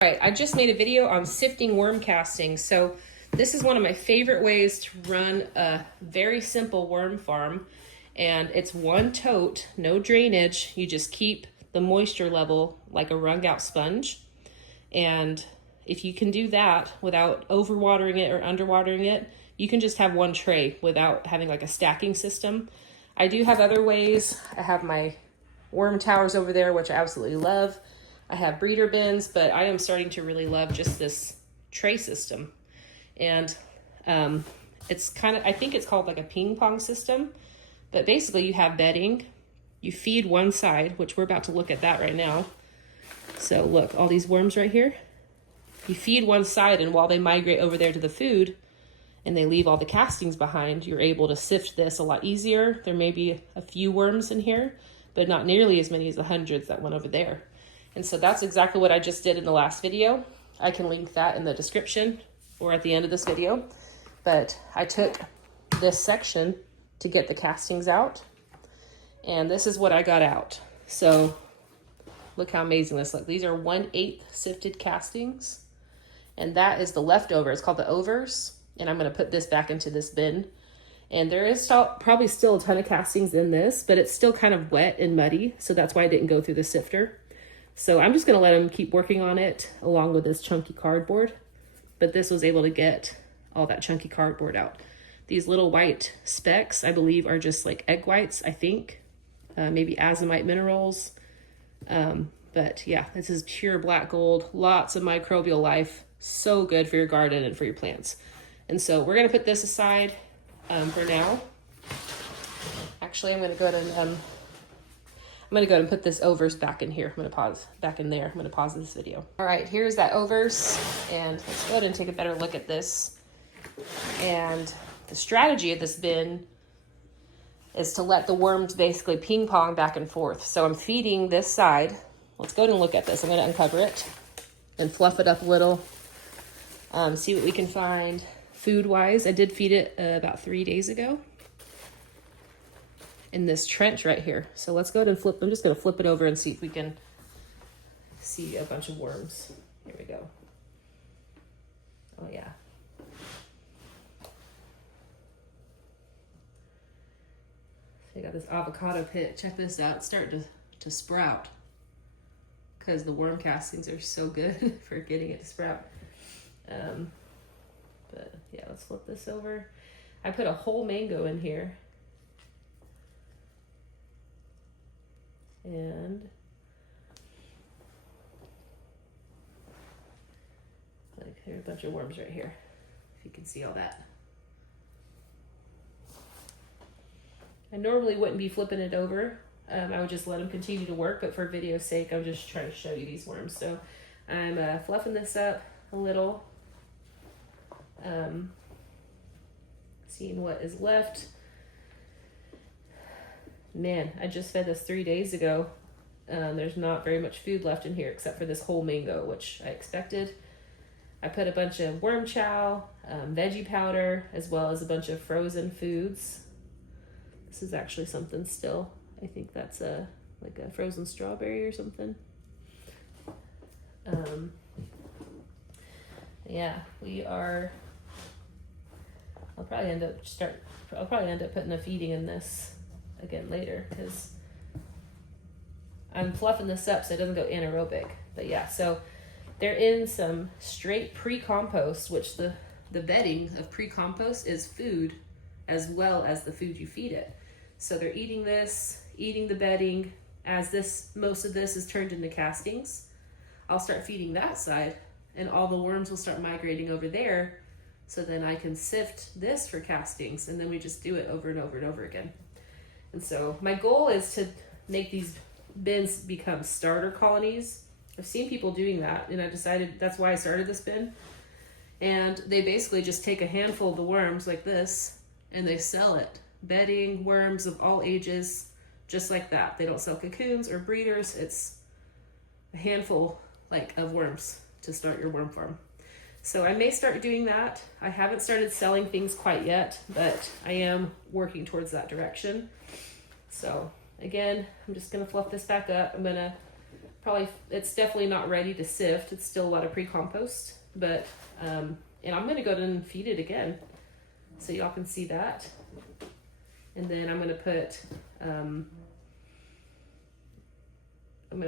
All right, I just made a video on sifting worm castings. So this is one of my favorite ways to run a very simple worm farm. And it's one tote, no drainage. You just keep the moisture level like a wrung out sponge. And if you can do that without overwatering it or underwatering it, you can just have one tray without having like a stacking system. I do have other ways. I have my worm towers over there, which I absolutely love. I have breeder bins, but I am starting to really love just this tray system. And it's kind of, I think it's called like a ping pong system, but basically you have bedding, you feed one side, which we're about to look at that right now. So look, all these worms right here, you feed one side, and while they migrate over there to the food and they leave all the castings behind, you're able to sift this a lot easier. There may be a few worms in here, but not nearly as many as the hundreds that went over there. And so that's exactly what I just did in the last video. I can link that in the description or at the end of this video. But I took this section to get the castings out, and this is what I got out. So look how amazing this looks. These are 1/8 sifted castings, and that is the leftover. It's called the overs, and I'm gonna put this back into this bin. And there is probably still a ton of castings in this, but it's still kind of wet and muddy, so that's why I didn't go through the sifter. So I'm just gonna let him keep working on it along with this chunky cardboard. But this was able to get all that chunky cardboard out. These little white specks, I believe, are just like egg whites, I think. Maybe azomite minerals. But yeah, this is pure black gold. Lots of microbial life. So good for your garden and for your plants. And so we're gonna put this aside for now. Actually, I'm gonna go ahead and put this overs back in here. I'm gonna pause back in there. I'm gonna pause this video. All right, here's that overs, and let's go ahead and take a better look at this. And the strategy of this bin is to let the worms basically ping pong back and forth. So I'm feeding this side. Let's go ahead and look at this. I'm gonna uncover it and fluff it up a little. See what we can find food-wise. I did feed it about 3 days ago in this trench right here. So let's go ahead and flip. I'm just going to flip it over and see if we can see a bunch of worms. Here we go. Oh yeah. So you got this avocado pit. Check this out. It's starting to sprout because the worm castings are so good for getting it to sprout. But yeah, let's flip this over. I put a whole mango in here. And like there are a bunch of worms right here, if you can see all that. I normally wouldn't be flipping it over. I would just let them continue to work, but for video's sake, I'm just trying to show you these worms. So I'm fluffing this up a little, seeing what is left. Man, I just fed this 3 days ago. There's not very much food left in here except for this whole mango, which I expected. I put a bunch of worm chow, veggie powder, as well as a bunch of frozen foods. This is actually something still. I think that's like a frozen strawberry or something. Yeah, we are. I'll probably end up putting a feeding in this again later because I'm fluffing this up so it doesn't go anaerobic. But yeah, so they're in some straight pre-compost, which the bedding of pre-compost is food as well as the food you feed it. So they're eating this, eating the bedding. As most of this is turned into castings, I'll start feeding that side and all the worms will start migrating over there. So then I can sift this for castings, and then we just do it over and over and over again. And so my goal is to make these bins become starter colonies. I've seen people doing that, and I decided that's why I started this bin. And they basically just take a handful of the worms like this, and they sell it. Bedding, worms of all ages, just like that. They don't sell cocoons or breeders. It's a handful of worms to start your worm farm. So I may start doing that. I haven't started selling things quite yet, but I am working towards that direction. So again, I'm just gonna fluff this back up. I'm gonna Probably, it's definitely not ready to sift. It's still a lot of pre-compost, but, and I'm gonna go ahead and feed it again so y'all can see that. And then I'm gonna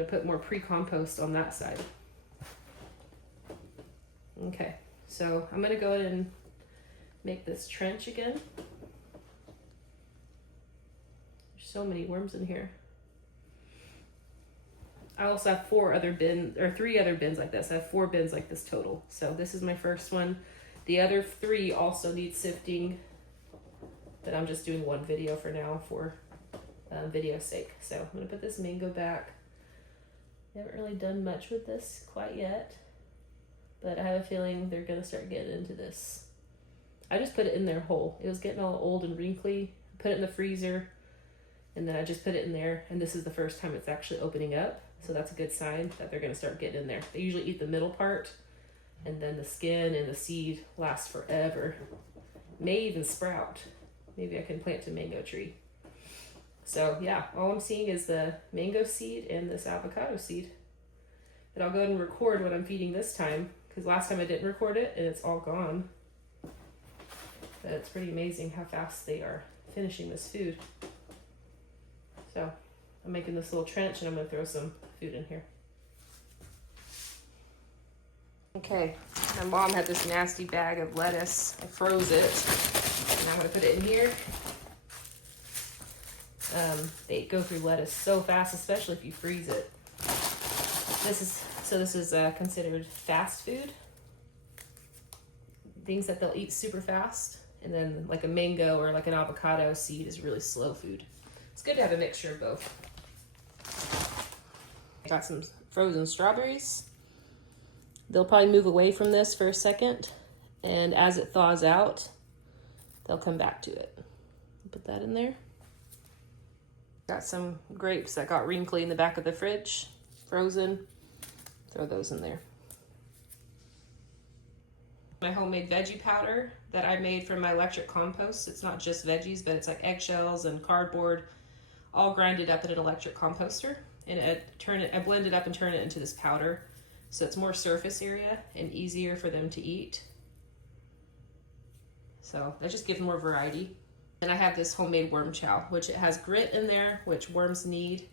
put more pre-compost on that side. Okay, so I'm gonna go ahead and make this trench again. There's so many worms in here. I also have 3 other bins like this. I have 4 bins like this total. So this is my first one. The other 3 also need sifting, but I'm just doing one video for now for video's sake. So I'm gonna put this mango back. I haven't really done much with this quite yet, but I have a feeling they're gonna start getting into this. I just put it in there whole. It was getting all old and wrinkly. Put it in the freezer, and then I just put it in there, and this is the first time it's actually opening up. So that's a good sign that they're gonna start getting in there. They usually eat the middle part, and then the skin and the seed last forever. May even sprout. Maybe I can plant a mango tree. So yeah, all I'm seeing is the mango seed and this avocado seed. But I'll go ahead and record what I'm feeding this time, because last time I didn't record it and it's all gone. But it's pretty amazing how fast they are finishing this food. So I'm making this little trench and I'm gonna throw some food in here. Okay, my mom had this nasty bag of lettuce. I froze it, and I'm gonna put it in here. They go through lettuce so fast, especially if you freeze it. This is considered fast food. Things that they'll eat super fast, and then like a mango or like an avocado seed is really slow food. It's good to have a mixture of both. Got some frozen strawberries. They'll probably move away from this for a second, and as it thaws out, they'll come back to it. Put that in there. Got some grapes that got wrinkly in the back of the fridge, frozen. Throw those in there. My homemade veggie powder that I made from my electric compost. It's not just veggies, but it's like eggshells and cardboard, all grinded up in an electric composter. And I blend it up and turn it into this powder. So it's more surface area and easier for them to eat. So that just gives more variety. And I have this homemade worm chow, which it has grit in there, which worms need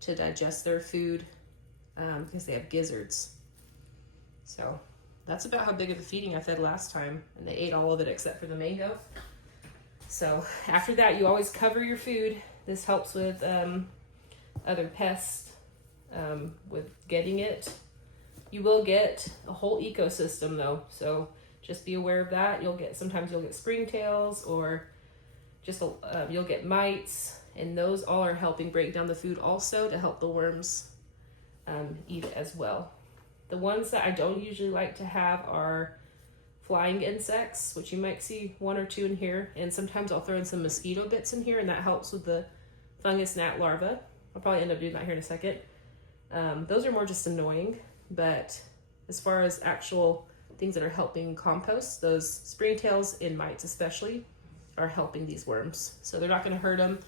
to digest their food because they have gizzards. So that's about how big of a feeding I fed last time, and they ate all of it except for the mango. So after that, you always cover your food. This helps with other pests, with getting it. You will get a whole ecosystem though, so just be aware of that. Sometimes you'll get springtails, or just you'll get mites, and those all are helping break down the food also to help the worms eat it as well. The ones that I don't usually like to have are flying insects, which you might see 1 or 2 in here, and sometimes I'll throw in some mosquito bits in here, and that helps with the fungus gnat larvae. I'll probably end up doing that here in a second. Those are more just annoying, but as far as actual things that are helping compost, those springtails and mites especially are helping these worms. So they're not going to hurt them.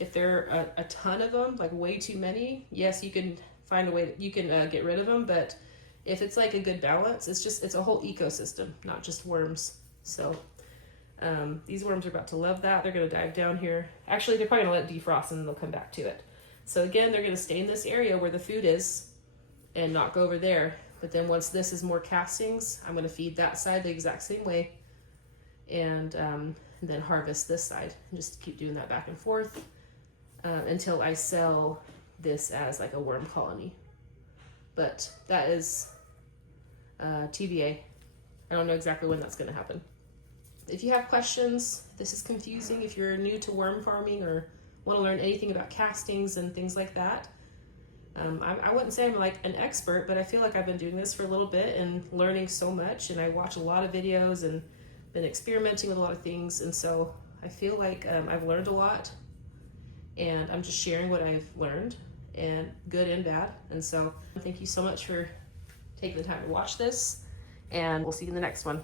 If there are a ton of them, like way too many, yes, you can find a way that you can get rid of them, but if it's like a good balance, it's a whole ecosystem, not just worms. So these worms are about to love that. They're going to dive down here. Actually, they're probably going to let it defrost and then they'll come back to it. So again, they're going to stay in this area where the food is and not go over there. But then once this is more castings, I'm going to feed that side the exact same way, and then harvest this side, and just keep doing that back and forth until I sell this as like a worm colony. But that is TBA. I don't know exactly when that's going to happen. If you have questions, this is confusing. If you're new to worm farming or want to learn anything about castings and things like that, I wouldn't say I'm like an expert, but I feel like I've been doing this for a little bit and learning so much, and I watch a lot of videos and been experimenting with a lot of things, and so I feel like I've learned a lot, and I'm just sharing what I've learned, and good and bad. And so thank you so much for taking the time to watch this, and we'll see you in the next one.